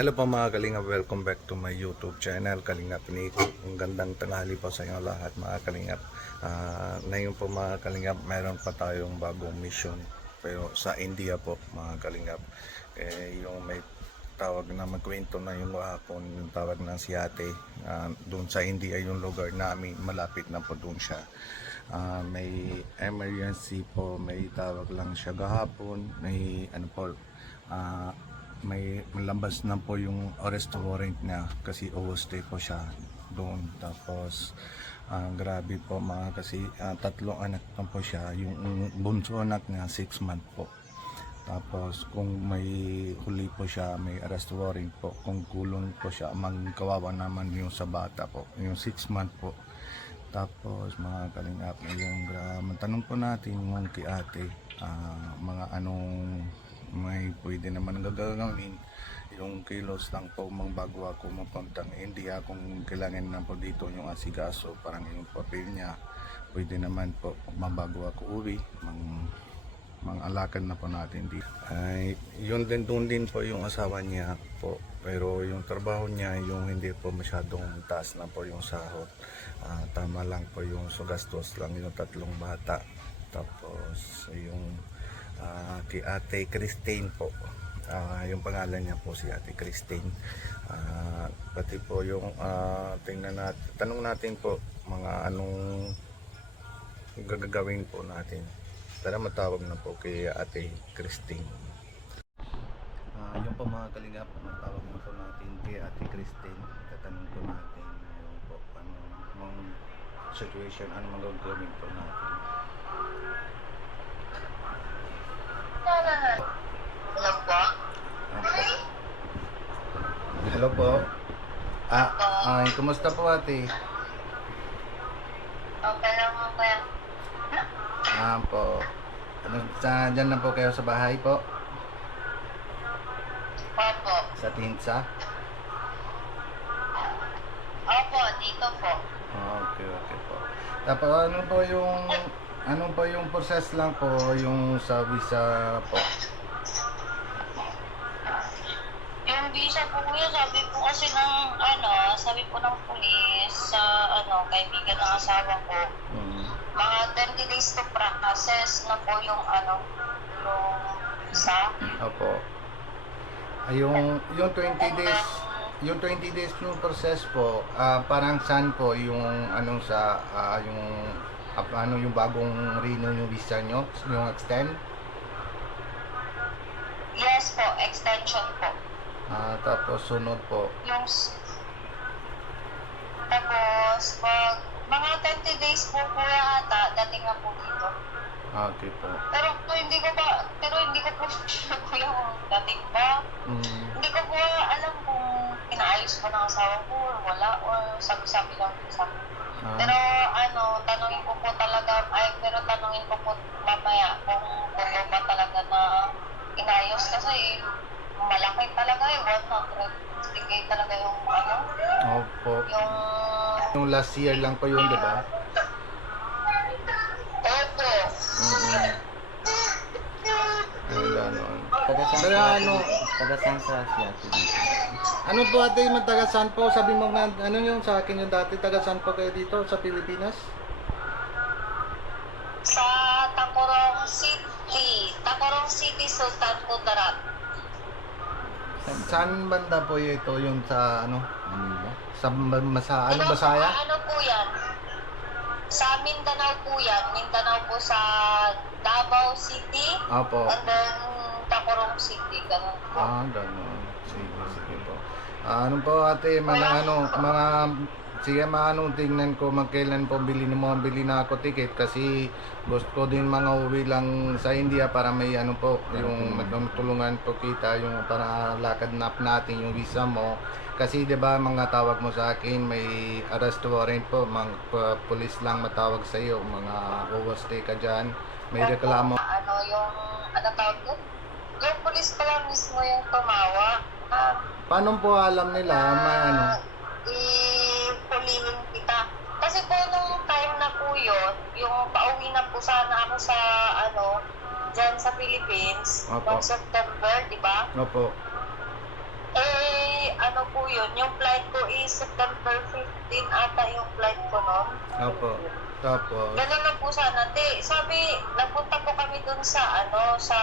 Hello po mga Kalingap, welcome back to my YouTube channel, Kalingap Nico. Ang gandang tanghali po sa inyo lahat mga Kalingap. Ngayon po mga Kalingap, mayroon pa tayong bagong mission. Pero sa India po mga Kalingap. Yung may tawag na magkwento na yung hapon, yung tawag ng si ate. Doon sa India yung lugar namin, malapit na po doon siya. May emergency po, may tawag lang siya gahapon. May ano po, may malabas na po yung arrest warrant niya kasi overstay po siya doon. Tapos grabe po mga kasi tatlong anak pa po siya, yung bunso anak niya 6 month po. Tapos kung may huli po siya, may arrest warrant po, kung kulong po siya, magkawawa naman yung sa bata po, yung 6 month po. Tapos mga Kalingap, yung tanong po natin yung kay ate, mga anong may pwede naman gagawin, yung kilos lang po bago ako mapuntang India, kung kailangan na po dito yung asigaso, parang yung papel niya, pwede naman po mabago ako uwi, mang-alakan na po natin dito. Yun din, doon din po yung asawa niya po, pero yung trabaho niya, yung hindi po masyadong taas na po yung sahod, tama lang po yung sugastos lang yung tatlong bata. Tapos yung kay Ate Christine po, yung pangalan niya po si Ate Christine. Pati po yung tingnan natin, tanong natin po mga anong gagawin po natin. Tara matawag na po kay Ate Christine. Yung po mga Kalingap, matawag na po natin kay Ate Christine. Tatanong po natin yung po anong situation, anong magagawin po natin. Hello po. Hello po. Kumusta po ate? Okay lang mo kaya. Po. Dyan na po kayo sa bahay po? Opo. Sa Tinsa? Opo, dito po. Okay po. Tapos ano po yung process lang po yung sa visa po? Yung visa po kuya, sabi po kasi ng sabi po ng pulis sa kaibigan ng asawa ko. Mga 20 days to process na po yung yung visa. Opo. Yung 20 days, yung 20 days yung process po, parang saan po yung anong sa yung bagong renew yung visa nyo, yung extend? Yes po, extension po. Tapos sunod po. Tapos mga 20 days po kuya ata, dating na po dito. Okay po. Pero hindi ko po sure kuya kung dating ba. Hindi ko po alam kung pinaayos ba ng asawa ko or wala, or sabi-sabi lang sa akin. Pero tanungin ko po mamaya kung totoo ba talaga na inayos, kasi malaki talaga 160K talaga yung Opo. yung last year lang po yun, di ba? opo. Ganon. Taga-saan sa Asia dito? Ano po ate, taga-saan po? Sabi mo nga, ano yung sa akin yung dati, taga-saan po kayo dito sa Pilipinas? Sa Tacorong City, Sultan Kudarat. Saan banda po ito yung sa Manila? Sa Basaya? Ano po yan? Sa Mindanao po yan. Mindanao po sa Davao City. Opo. And then Tacorong City. Ganun po. Ganon. Sige po. Ano po ate, sige tingnan ko magkailan po bili na ako ticket, kasi gusto ko din mga uwi lang sa India para may yung magtulungan po kita yung para lakad natin yung visa mo, kasi 'di ba mga tawag mo sa akin may arrest warrant po, pulis lang matawag sa iyo, mga overstay ka diyan, may reklamo. Ano tawag doon? Yung police pa lang mismo yung tumawa. Paano po alam nila Ipulihin kita. Kasi po nung time na po yun, yung pauwi na po sana ako sa dyan sa Philippines, Opo. noong September, di ba? Opo. Eh, ano po yun, yung flight ko is September 15 ata yung flight ko noon. Opo. Tapos, Ganun na po sana. Di, sabi, nagpunta po kami dun sa, sa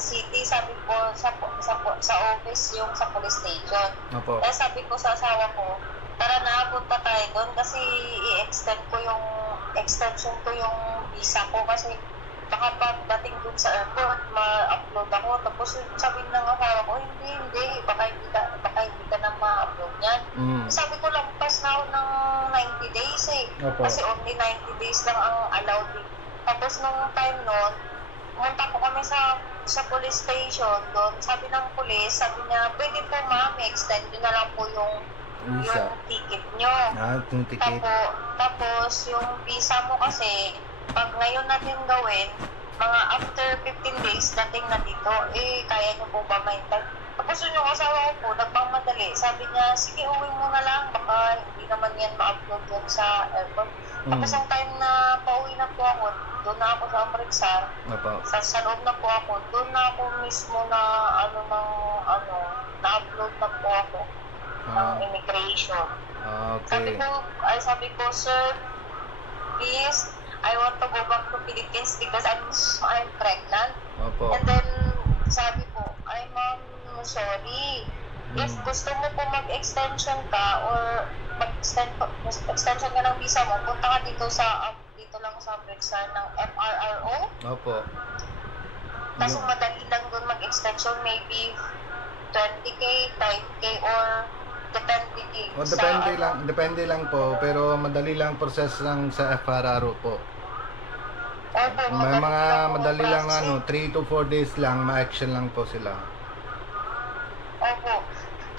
city, sabi po, sa office, yung sa police station. opo. Kaya sabi ko sa asawa ko, tara na, punta tayo doon kasi extension ko yung visa ko kasi baka pagdating dun sa airport, ma-upload ako. Tapos sabi ng asawa ko, hindi, baka hindi ka na ma-upload yan. Sabi ko, lampas na ako ng 90 days eh. Opo. Kasi only 90 days lang ang allowed eh. Tapos nung time noon, pumunta po kami sa police station doon. Sabi ng police, sabi niya, pwede po ma'am, extend nyo na lang po yung Visa. ticket nyo. Yung ticket. Tapos yung visa mo kasi, pag ngayon natin gawin, mga after 15 days dating na dito, kaya nyo po ba mahintay? Tapos yun yung asawa ko po, nagpangmadali. Sabi niya, sige, uwi mo na lang, baka hindi naman yan ma-upload doon sa airport. Tapos ang time na pauwi na po ako, doon na ako sa Amritsar, Opo. sa loob na po ako, doon na ako mismo na na-upload na po ako ng immigration. Okay. Sabi ko, sir, please, I want to go back to Philippines because I'm pregnant. Opo. And then, sabi ko, ay ma'am, sorry. If gusto mo po mag-extension ka or extension ka ng visa mo, punta ka dito lang sa Amritsar ng FRRO. Opo. Kasi madali lang doon mag-extension, maybe 20K, 5K, or Depende lang po, pero madali lang process lang sa FRRO po. May mga madali lang 3 to 4 days lang, ma-action lang po sila. Opo.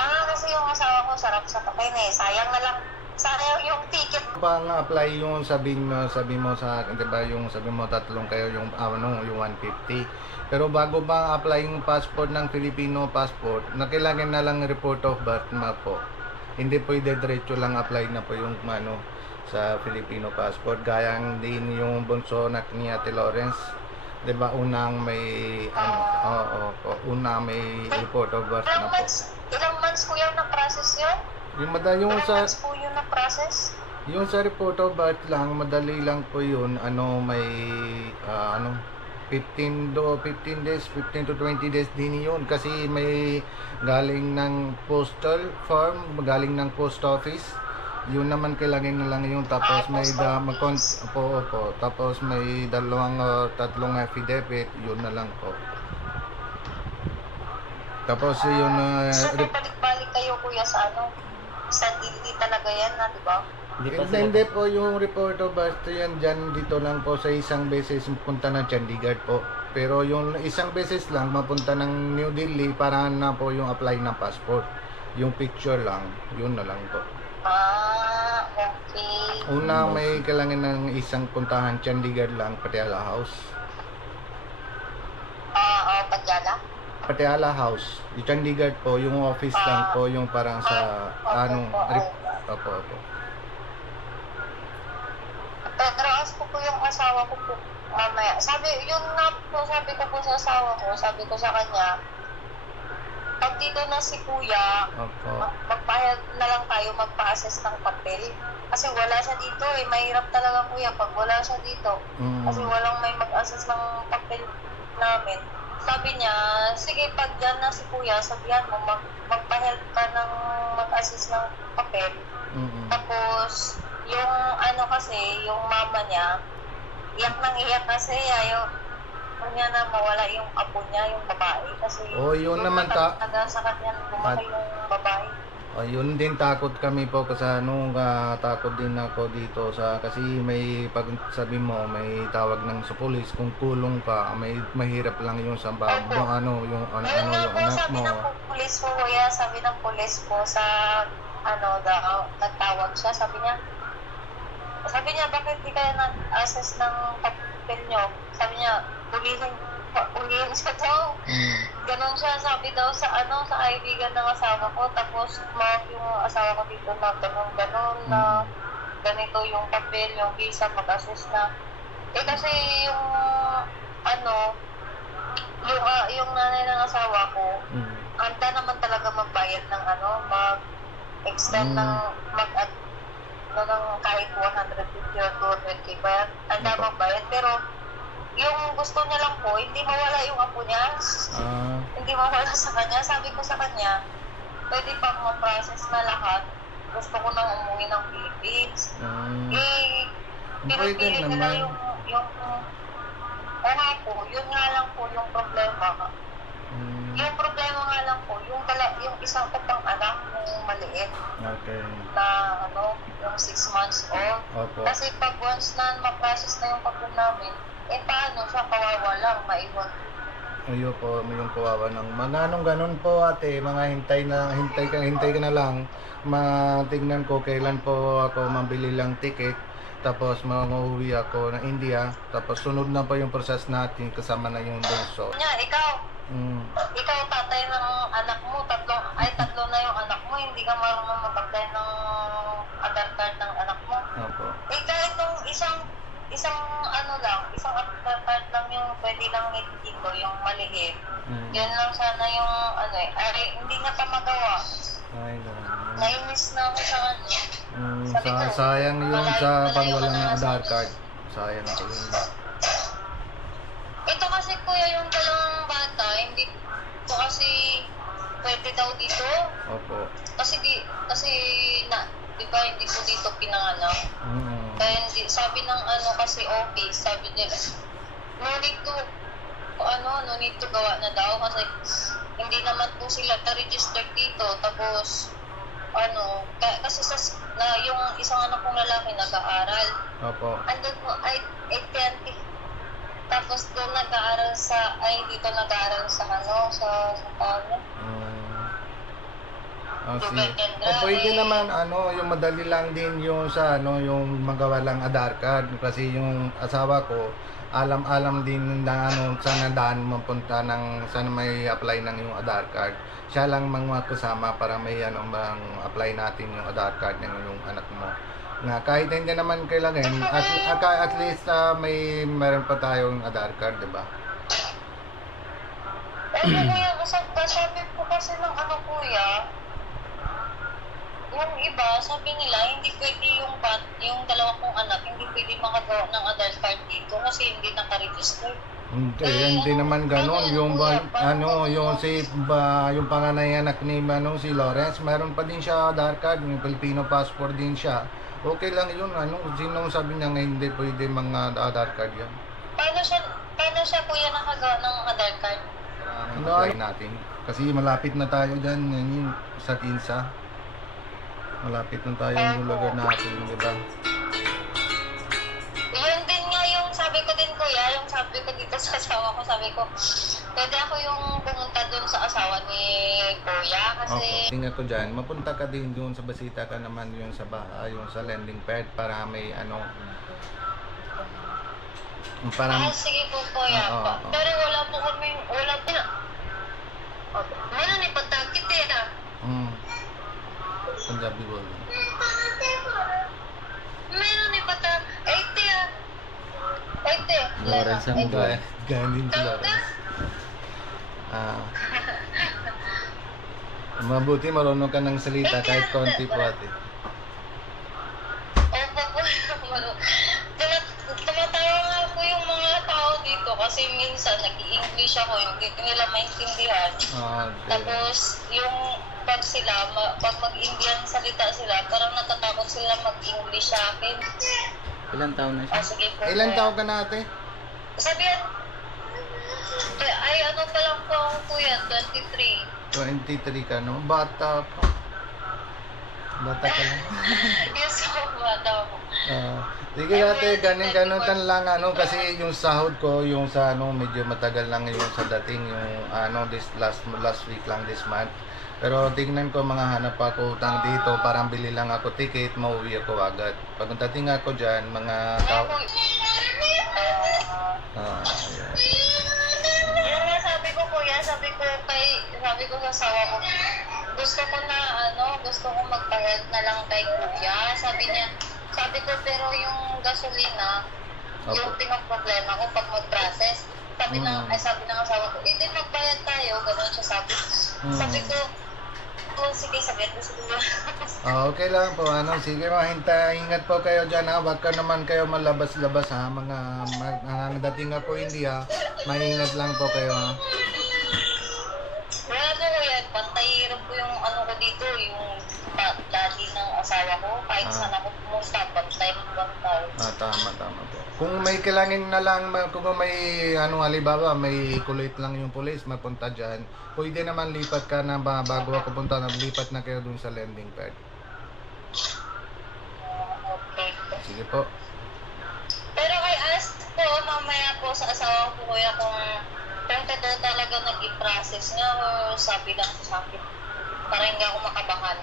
Kasi yung asawa ko, sarap sa patay na eh. Sayang yung ticket. Pang apply yung sabi mo sa akin, 'di ba, yung sabi mo tatlong kayo yung yung 150. Pero bago ba apply yung passport ng Filipino passport, kailangan na lang report of birth na po. Hindi pwede diretso lang apply na po yung sa Filipino passport. Gayang din yung bunso na ni Ate Lawrence, 'di ba, unang may unang may report of birth na po. Ilang months ko yung na-process yun? Yung sa Months po yung na-process? yung sa report of birth lang, madali lang po yun. May 15 days, 15 to 20 days din yun. Kasi may galing ng postal form, galing ng post office. Yun naman kailangan na lang yun. Tapos may tapos may tatlong affidavit, yun na lang po. Tapos yun So, balik-balik kayo kuya sa sa Dili talaga yan na, di ba? Hindi po yung report of birth yan dyan, dito lang po sa isang beses punta ng Chandigarh po. Pero yung isang beses lang mapunta ng New Delhi para na po yung apply ng passport. Yung picture lang, yun na lang po. Okay. Una may kailangan ng isang puntahan Chandigarh lang, Patiala House. Patiala? Patiala House. Yung Chandigarh po, yung office lang po, yung parang sa opo. Pero ask ko po yung asawa ko po mamaya. Sabi ko po sa asawa ko, sabi ko sa kanya, pag dito na si kuya, magbayad na lang tayo, magpa-assess ng papel. Kasi wala siya dito eh. Mahirap talaga kuya pag wala siya dito. Kasi walang may mag-assess ng papel namin. Sabi niya, sige, pag dyan na si kuya, sabihan mo, magpa-help ka ng mag-assess ng papel. Tapos, yung kasi, yung mama niya, iyak kasi, ayaw niya na mawala yung apo niya, yung babae. Kasi, yun naman sa kanya, bumaki yung babae. Yun din takot kami po kasi takot din ako dito kasi may pag sabi mo may tawag ng sa pulis kung kulong ka, may mahirap lang yung sa yung anak mo. Sabi ng pulis po kuya, sabi ng pulis po sa nagtawag siya, sabi niya bakit di kayo nag-assess ng papel nyo? Sabi niya, ulihin siya daw. Ganon siya, sabi daw sa kaibigan ng asawa ko. Tapos yung asawa ko dito na ganon na ganito yung papel, yung visa, mag-assess na. Kasi yung yung nanay ng asawa ko, handa naman talaga magbayad ng extend ng ng kahit 150 or 220 bayad, ang damang bayad. Pero yung gusto niya lang po, hindi mawala yung apo niya. Hindi mawala sa kanya. Sabi ko sa kanya, pwede pag ma-process na lahat, gusto ko nang umuwi ng Philippines. Pwede Pinipili nila naman. yung nga po, yun nga lang po yung problema. Yung problema nga lang po, yung isang ko pang anak, yung maliit, Okay. na yung 6 months old. Opo. Kasi pag once na ma-process na yung papel namin, paano siya kawawa lang, maiwan. Ayun po, yung kawawa ng mga anong ganun po ate, mga hintay ka na lang. Matignan ko kailan po ako mabili lang ticket. Tapos mauwi ako ng India. Tapos sunod na pa yung process natin kasama na yung bunso. Ikaw tatay ng anak mo, tatlo na yung anak mo, hindi ka marunong mag-apply ng Aadhaar card ng anak mo. Opo. Kahit nung isang Aadhaar card lang yung pwede lang dito, yung maliit. Yan lang sana yung hindi na pa magawa. Ay, ganun. Nainis na ako sa Sabi ko, Sayang yun sa malayo pag ka walang na nga Aadhaar sa- card. Sayang po yun. Ito kasi kuya yung dalawang bata, hindi po kasi pwede daw dito. Opo. Kasi di ba hindi po dito pinanganak. Kaya hindi, sabi ng kasi office, sabi nila, no need to gawa na daw kasi hindi naman po sila na-register dito. Tapos, kasi yung isang anak kong lalaki nag-aaral. Opo. Andun po, tapos doon dito nag-aaral sa Pwede naman yung madali lang din yung sa yung magawa lang Aadhaar card kasi yung asawa ko alam din na saan daan mapunta ng saan may apply ng yung Aadhaar card. Siya lang mga kasama para may bang apply natin yung Aadhaar card ng yung anak mo. Na kahit hindi naman kailangan at least meron pa tayong Aadhaar card, 'di ba? Kuya, sabi po kasi ng kuya, yung iba, sabi nila, hindi pwede yung dalawa kong anak, hindi pwede makagawa ng Aadhaar card dito kasi hindi naka-register. Hindi naman gano'n. Yung yung panganay anak ni si Lawrence, meron pa din siya Aadhaar card, yung Filipino passport din siya. Okay lang yun. Sino sabi niya nga hindi pwede mga Aadhaar card yan? Paano siya kuya nakagawa ng Aadhaar card? Apply natin. Kasi malapit na tayo dyan, yun, sa Tinsa. Malapit na tayo yung lugar natin, di ba? Yun din nga yung sabi ko din kuya, yung sabi ko dito sa asawa ko, sabi ko, pwede ako yung pumunta dun sa asawa ni kuya kasi... Tingnan ko dyan, mapunta ka din doon sa Basita ka naman yung sa yung sa lending pad para may sige po kuya. Pero wala po meron ni pagtakit Punjabi bol. Meron ni pagtakit 80 Lawrence ang Ganin si Lawrence. Mabuti marunong ka ng salita kahit konti po ate. Tumatawa nga po yung mga tao dito kasi minsan nag-i-English ako, hindi nila maintindihan. Tapos yung pag mag-Indian salita sila, parang natatakot sila mag-English sa akin. Ilang taon na siya? Sige po. Ilan taon ka na ate? Sabihan, pa lang po ako kuya, 23. 23 ka no? Bata pa. Bata ka lang. Yes po, bata po. Sige ate, ganun lang kasi yung sahod ko, yung sa medyo matagal lang yung sa dating yung this last week lang this month. Pero tingnan ko mga hanap ako utang dito, parang bili lang ako ticket, mauwi ako agad. Pag dating ako dyan, mga tao... Yun nga sabi ko kuya, sabi ko sa asawa ko, gusto ko magpaheld na lang kay kuya. Sabi ko pero yung gasolina, yung pinag-problema ko pag mag-process. Sabi ng asawa ko, hindi magbayad tayo, gano'n siya sabi. Sabi ko, po, sige, sabihin ko siguro. Okay lang po, sige ingat po kayo dyan ha, wag ka naman kayo malabas-labas ha, mga dating nga po India, maingat lang po kayo ha. Wala po kuya, pantay hirap po yung ano ko dito, yung daddy ng asawa ko. Kahit saan ako pumunta, bantay. Tama po. Kung may kailangan na lang, kung may halimbawa, may kulit lang yung police, mapunta dyan, pwede naman lipat ka na bago ako punta, lipat na kayo dun sa landing pad. Okay. Sige po. Pero kay ask ko, mamaya po sa asawa ko kuya kung totoo talaga nag-i-process nga o sabi lang sa akin. Para hindi ako makabahan.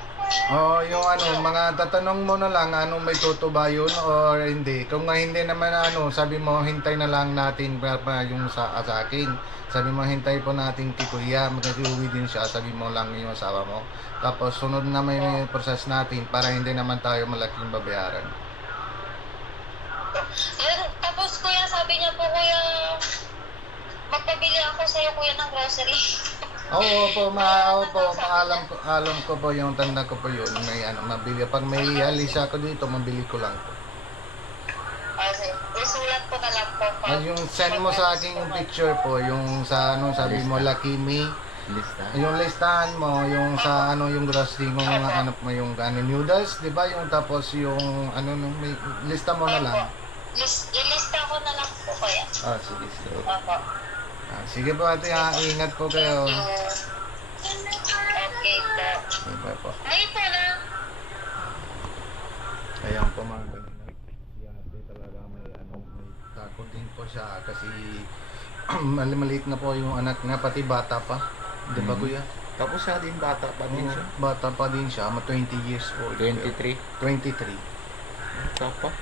Yung mga tatanong mo na lang, may toto ba yun or hindi. Kung nga hindi naman sabi mo, hintay na lang natin yung sa akin. Sabi mo, hintay po natin kay Kuya, mag-uwi din siya, sabi mo lang yung asawa mo. Tapos sunod na may process natin para hindi naman tayo malaking babayaran. Yun, tapos kuya, sabi niya po kuya, magpabili ako sa iyo kuya ng grocery. Alam ko po yung tanda ko po yun. May mabili. Pag may alis ako dito, mabili ko lang po. Okay, isulat ko na lang po. Yung send mo sa akin yung picture po, yung sa sabi mo, Lucky Me. Lista. Yung listahan mo, yung sa yung grocery mo, mo yung noodles, di ba? Yung tapos yung may lista mo na lang. Ilista ko na lang po kuya. Sige. Opo. Sige po ate, ingat po kayo. Okay po. Bye po. Ay po lang. Ayan po mga kalingat. Si ate talaga may takot din po siya kasi maliit na po yung anak nga, pati bata pa. Di ba kuya? Tapos siya din, bata pa din siya. Bata pa din siya, 20 years old. 23. 23. Tapa.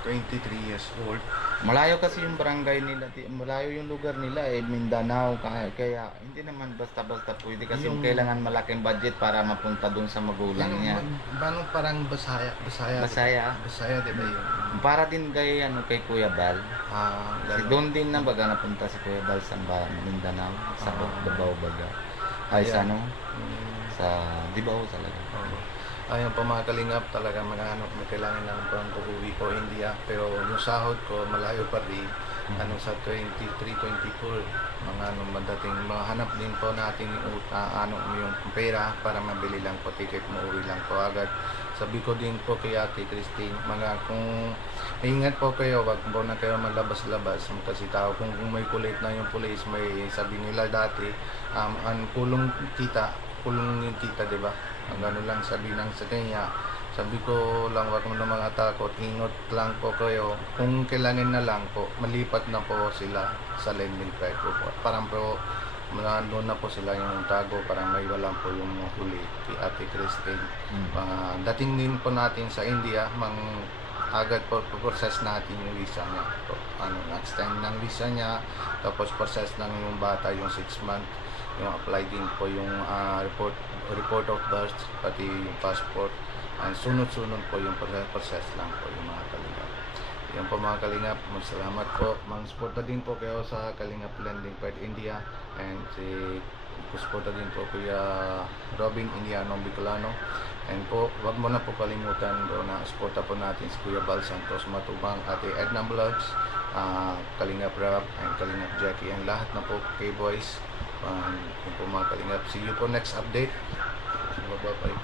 23 years old. Malayo kasi yung barangay nila, malayo yung lugar nila Mindanao, kaya hindi naman basta-basta pwede kasi kailangan malaking budget para mapunta dun sa magulang niya. Paano parang Basaya, di ba yun? Para din kay kay Kuya Bal. Kasi doon din na baga napunta si Kuya Bal sa Mindanao, sa Davao baga. Ay sa sa Davao talaga. Ayun po mga kalingap, talaga may kailangan lang po ang uuwi ko India, pero yung sahod ko malayo pa rin, sa 23, 24, madating mahanap din po natin yung pera para mabili lang po ticket, mauwi lang po agad. Sabi ko din po kay Ate Christine, kung ingat po kayo, wag po na kayo malabas-labas kasi kung may kulit na yung police, may sabi nila dati, kulong yung kita, di ba? Ang gano'n lang sabi lang sa kanya. Sabi ko lang, wag mo na mga takot, ingot lang po kayo. Kung kailangan na lang po, malipat na po sila sa landing pad po. Parang po, doon na po sila yung tago, parang may walang po yung huli kay Ate Christine. Dating din po natin sa India, agad po process natin yung visa niya. Extend ng visa niya, tapos process lang yung bata yung 6 months. Yung apply din po yung report of birth, pati yung passport. Sunod-sunod po yung process lang po yung mga kalingap. Yan po mga kalingap, salamat po. Mag-suporta din po kayo sa Kalingap Landing Pad India, and suporta din po Kuya Robin Indiano Bicolano. And po, wag mo na po kalimutan doon na suporta po natin si Kuya Bal Santos Matubang, Ate Edna Vlogs, Kalingap Rap, and Kalingap Jackie, and lahat na po kay boys. Yung po mga kalingap, see you po next update. Bye-bye.